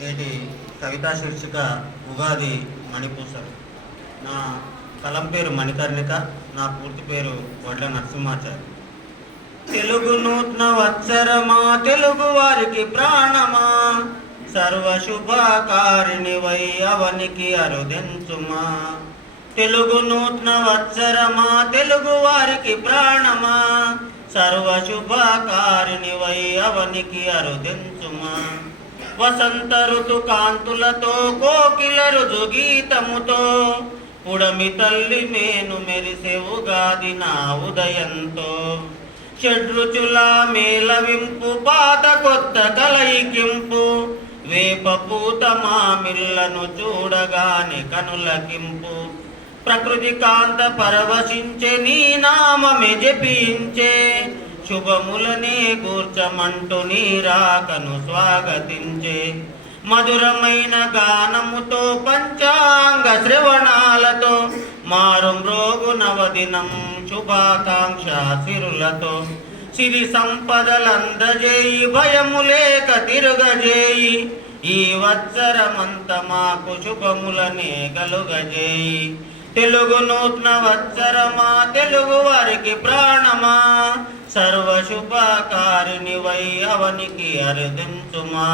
నేటి కవితా శీర్షిక ఉగాది మణిపూసలు. నా కలం పేరు మణికర్ణిక. నా పూర్తి పేరు వడ్ల నరసింహాచారి. తెలుగు నూతన వత్సరమా, తెలుగు వారికి ప్రాణమా, సర్వశుభకారిణి వై అవనికి అరుదెంచుమా. తెలుగు నూతన వత్సరమా, తెలుగు వారికి ప్రాణమా, సర్వశుభకారిణి వై అవనికి అరుదెంచుమా. వసంత ఋతు కాంతులతో, కోకిల రుజు గీతముతో, పుడమి తల్లి నేను మెరిసే ఉగాది నా ఉదయంతో. షడ్రుచుల మేళవింపు, పాత కొత్త కలయికింపు, వేప పూత మామిళ్లను చూడగానే కనులకింపు. ప్రకృతి కాంత పరవశించే నీ నామమే జపించే, శుభములనే కూర్చమంటూ నీ రాకను స్వాగతించే. మధురమైన గానముతో, పంచాంగ శ్రవణాలతో, మారు మ్రోగు నవదినం శుభాకాంక్ష సిరులతో. సిరి సంపదలందజేయి, భయము లేక తిరుగజేయి, ఈ వత్సరమంత మాకు శుభములనే కలుగజేయి. తెలుగు నూతన వత్సరమా, తెలుగు వారికి ప్రాణమా, సర్వశుభకారిణి వై అవనికి అరుదించుమా.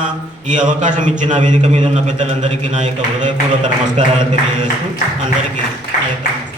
ఈ అవకాశం ఇచ్చిన వేదిక మీద ఉన్న పెద్దలందరికీ నా యొక్క హృదయపూర్వక నమస్కారాలు తెలియజేస్తూ అందరికీ నా యొక్క